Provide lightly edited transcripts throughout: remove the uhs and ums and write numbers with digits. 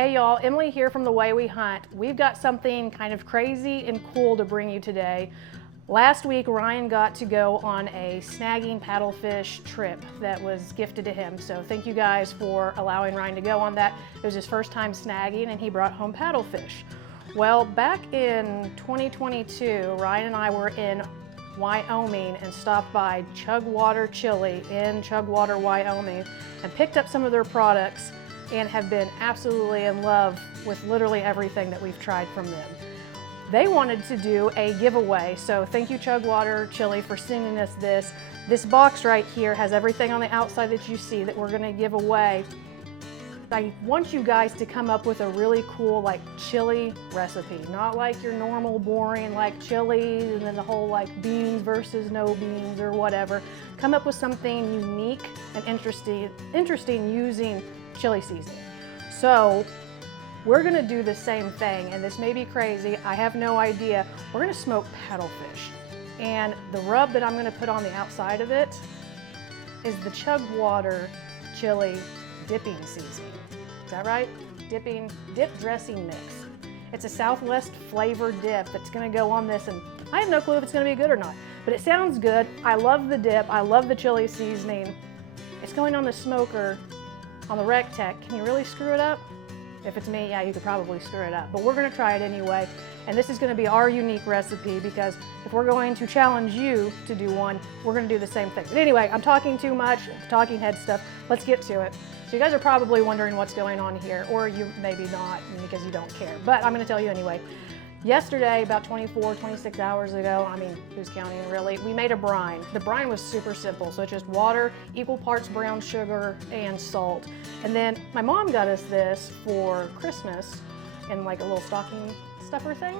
Hey y'all, Emily here from The Way We Hunt. We've got something kind of crazy and cool to bring you today. Last week, Ryan got to go on a snagging paddlefish trip that was gifted to him. So thank you guys for allowing Ryan to go on that. It was his first time snagging and he brought home paddlefish. Well, back in 2022, Ryan and I were in Wyoming and stopped by Chugwater Chili in Chugwater, Wyoming, and picked up some of their products and have been absolutely in love with literally everything that we've tried from them. They wanted to do a giveaway, so thank you Chugwater Chili for sending us this. This box right here has everything on the outside that you see that we're gonna give away. I want you guys to come up with a really cool like chili recipe, not like your normal boring like chili and then the whole like beans versus no beans or whatever. Come up with something unique and interesting using chili seasoning. So we're gonna do the same thing, and this may be crazy, I have no idea. We're gonna smoke paddlefish, and the rub that I'm gonna put on the outside of it is the Chugwater Chili dipping seasoning. Is that right? Dip dressing mix. It's a Southwest flavored dip that's gonna go on this, and I have no clue if it's gonna be good or not, but it sounds good. I love the dip, I love the chili seasoning. It's going on the smoker on the Rec Tech. Can you really screw it up? If it's me, yeah, you could probably screw it up, but we're gonna try it anyway. And this is gonna be our unique recipe, because if we're going to challenge you to do one, we're gonna do the same thing. But anyway, I'm talking too much, talking head stuff. Let's get to it. So you guys are probably wondering what's going on here, or you maybe not because you don't care, but I'm gonna tell you anyway. Yesterday, about 24, 26 hours ago, I mean, who's counting really, we made a brine. The brine was super simple, so it's just water, equal parts brown sugar, and salt. And then my mom got us this for Christmas in like a little stocking stuffer thing.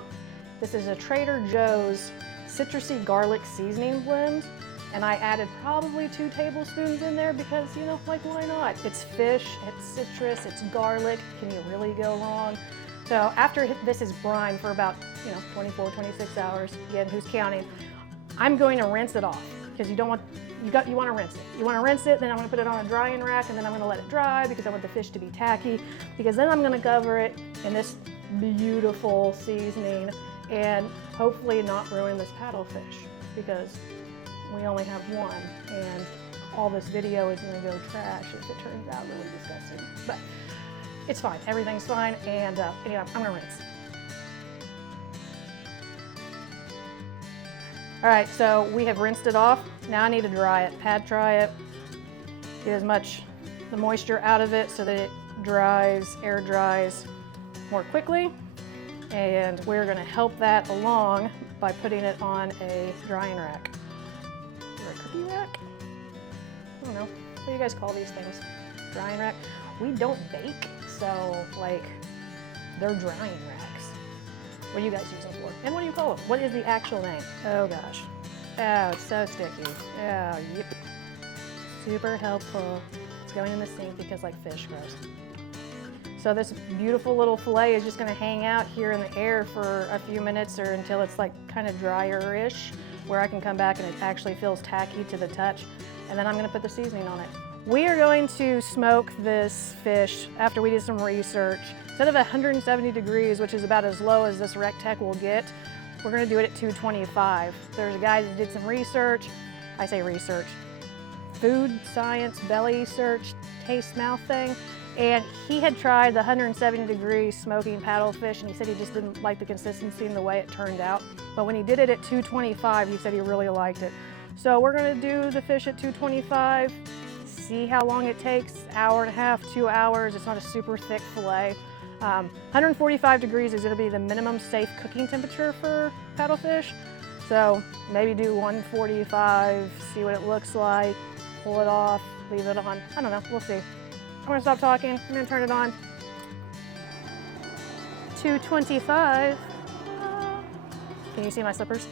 This is a Trader Joe's citrusy garlic seasoning blend, and I added probably 2 tablespoons in there because, you know, like why not? It's fish, it's citrus, it's garlic, can you really go wrong? So after this is brine for about, 24, 26 hours, again, who's counting, I'm going to rinse it off, because you want to rinse it. You want to rinse it, then I'm going to put it on a drying rack, and then I'm going to let it dry because I want the fish to be tacky, because then I'm going to cover it in this beautiful seasoning and hopefully not ruin this paddlefish, because we only have one, and all this video is going to go trash if it turns out really disgusting. But it's fine, everything's fine, and anyway, I'm gonna rinse. All right, so we have rinsed it off. Now I need to dry it, pad dry it, get as much the moisture out of it so that it dries, air dries more quickly. And we're gonna help that along by putting it on a drying rack. Or a cookie rack? I don't know, what do you guys call these things? Drying rack? We don't bake, so like, they're drying racks. What do you guys use them for? And what do you call them? What is the actual name? Oh gosh. Oh, it's so sticky. Oh, yep. Super helpful. It's going in the sink because like fish gross. So this beautiful little fillet is just gonna hang out here in the air for a few minutes or until it's like kind of drier-ish, where I can come back and it actually feels tacky to the touch. And then I'm gonna put the seasoning on it. We are going to smoke this fish after we did some research. Instead of 170 degrees, which is about as low as this Rec Tech will get, we're gonna do it at 225. There's a guy that did some research. I say research. Food science, belly search, taste mouth thing. And he had tried the 170 degree smoking paddlefish, and he said he just didn't like the consistency and the way it turned out. But when he did it at 225, he said he really liked it. So we're gonna do the fish at 225, see how long it takes, hour and a half, 2 hours. It's not a super thick fillet. 145 degrees is gonna be the minimum safe cooking temperature for paddlefish. So maybe do 145, see what it looks like, pull it off, leave it on. I don't know, we'll see. I'm gonna stop talking, I'm gonna turn it on. 225. Can you see my slippers?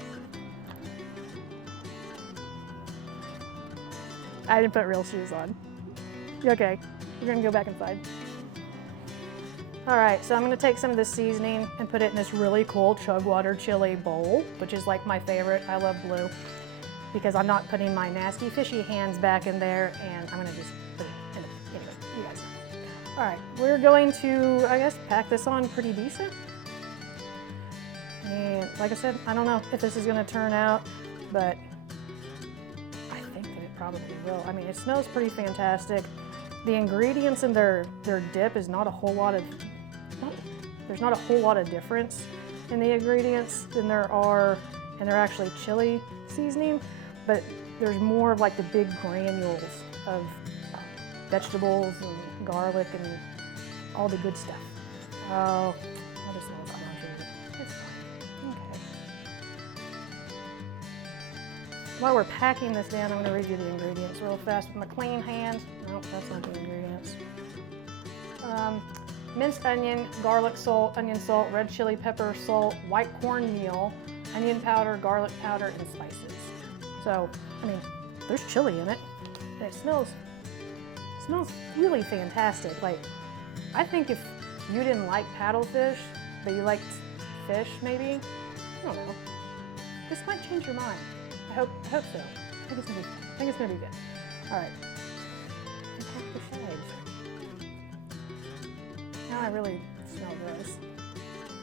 I didn't put real shoes on. Okay, we're gonna go back inside. All right, so I'm gonna take some of this seasoning and put it in this really cool Chugwater chili bowl, which is like my favorite. I love blue because I'm not putting my nasty fishy hands back in there, and I'm gonna just put it in the, anyway, you guys know. All right, we're going to, I guess, pack this on pretty decent. And like I said, I don't know if this is gonna turn out, but I think that it probably will. I mean, it smells pretty fantastic. The ingredients in their dip is not a whole lot of, there's not a whole lot of difference in the ingredients than there are, and they're actually chili seasoning, but there's more of like the big granules of vegetables and garlic and all the good stuff. Oh, I just love crunchy. It's fine. Okay. While we're packing this down, I'm going to read you the ingredients real fast with my clean hand. Nope, that's not the ingredients. Minced onion, garlic salt, onion salt, red chili pepper, salt, white cornmeal, onion powder, garlic powder, and spices. So, I mean, there's chili in it, and it smells really fantastic. Like, I think if you didn't like paddlefish, but you liked fish maybe, I don't know, this might change your mind. I hope so. I think it's gonna be good. All right, and pack the shags. Now I really smell gross.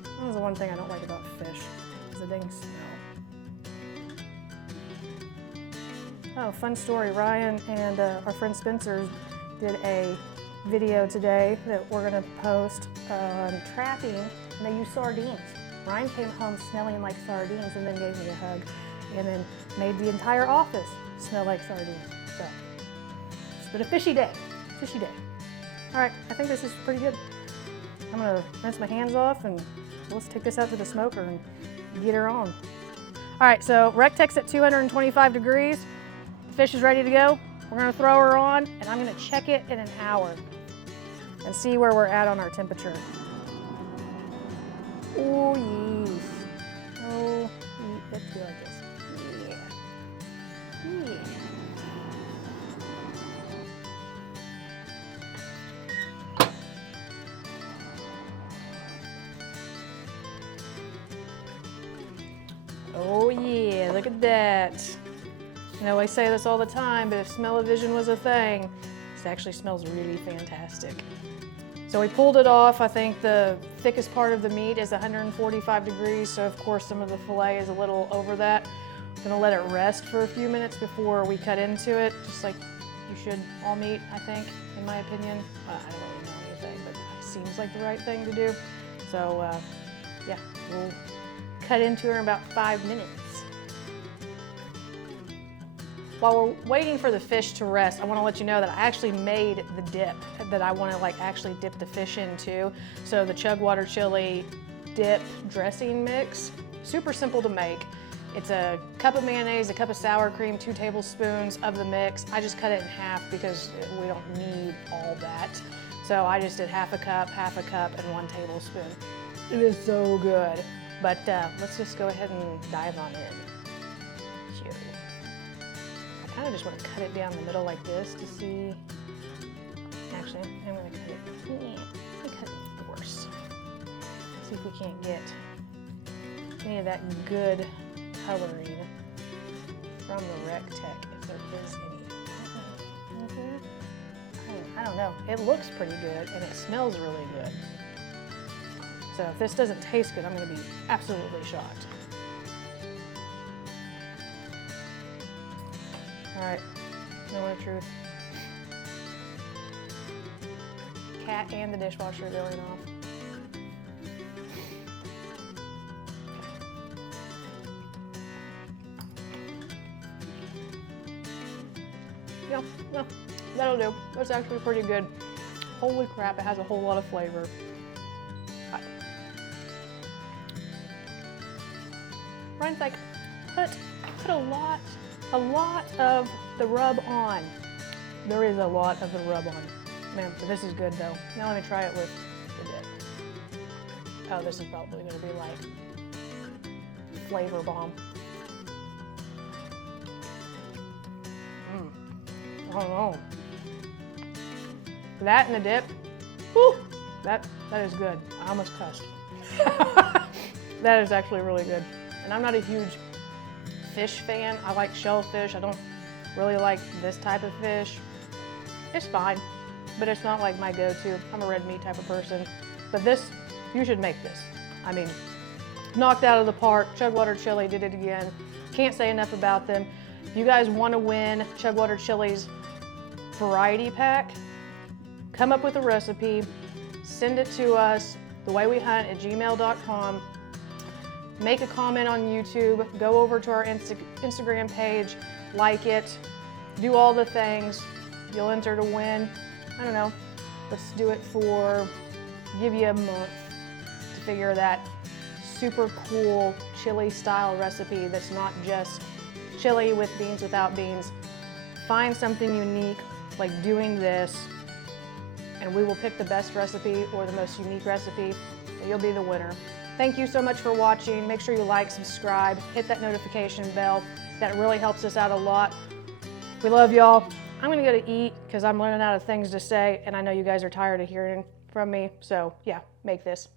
That was the one thing I don't like about fish, is the dang smell. Oh, fun story, Ryan and our friend Spencer did a video today that we're gonna post on trapping, and they used sardines. Ryan came home smelling like sardines and then gave me a hug, and then made the entire office smell like sardines. So, it's been a fishy day, All right, I think this is pretty good. I'm gonna rinse my hands off and let's take this out to the smoker and get her on. All right, so Rectex at 225 degrees. The fish is ready to go. We're gonna throw her on, and I'm gonna check it in an hour and see where we're at on our temperature. Oh, yes. Oh, let's do like this. Yeah. Oh yeah, look at that. You know, I say this all the time, but if smell-o-vision was a thing, this actually smells really fantastic. So we pulled it off. I think the thickest part of the meat is 145 degrees, so of course some of the fillet is a little over that. I'm gonna let it rest for a few minutes before we cut into it, just like you should all meat, I think, in my opinion. I don't really know anything, but it seems like the right thing to do. So yeah, we'll cut into her in about 5 minutes. While we're waiting for the fish to rest, I want to let you know that I actually made the dip that I want to like actually dip the fish into. So the Chugwater chili dip dressing mix, super simple to make. It's a cup of mayonnaise, a cup of sour cream, 2 tablespoons of the mix. I just cut it in half because we don't need all that. So I just did half a cup, and 1 tablespoon. It is so good. But let's just go ahead and dive on in. I kind of just want to cut it down the middle like this to see. Actually, I'm going to cut it. Let me cut it worse. See if we can't get any of that good coloring from the Rectex, if there is any. I don't know. It looks pretty good and it smells really good. So if this doesn't taste good, I'm going to be absolutely shocked. All right, moment of truth. Cat and the dishwasher going off. Yeah, that'll do. That's actually pretty good. Holy crap, it has a whole lot of flavor. Ryan's like, put a lot of the rub on. There is a lot of the rub on. Man, but this is good though. Now let me try it with the dip. Oh, this is probably gonna be like flavor bomb. I don't know. That and the dip, whew, that is good. I almost cussed. That is actually really good. And I'm not a huge fish fan. I like shellfish. I don't really like this type of fish. It's fine. but it's not like my go-to. I'm a red meat type of person. But this, you should make this. I mean, knocked out of the park. Chugwater Chili did it again. Can't say enough about them. If you guys want to win Chugwater Chili's variety pack, come up with a recipe, send it to us, thewaywehunt@gmail.com. Make a comment on YouTube, go over to our Instagram page, like it, do all the things. You'll enter to win. I don't know, let's do it for, give you a month to figure that super cool chili style recipe that's not just chili with beans without beans. Find something unique like doing this, and we will pick the best recipe or the most unique recipe, and you'll be the winner. Thank you so much for watching. Make sure you like, subscribe, hit that notification bell. That really helps us out a lot. We love y'all. I'm gonna go to eat because I'm running out of things to say, and I know you guys are tired of hearing from me, so yeah, make this.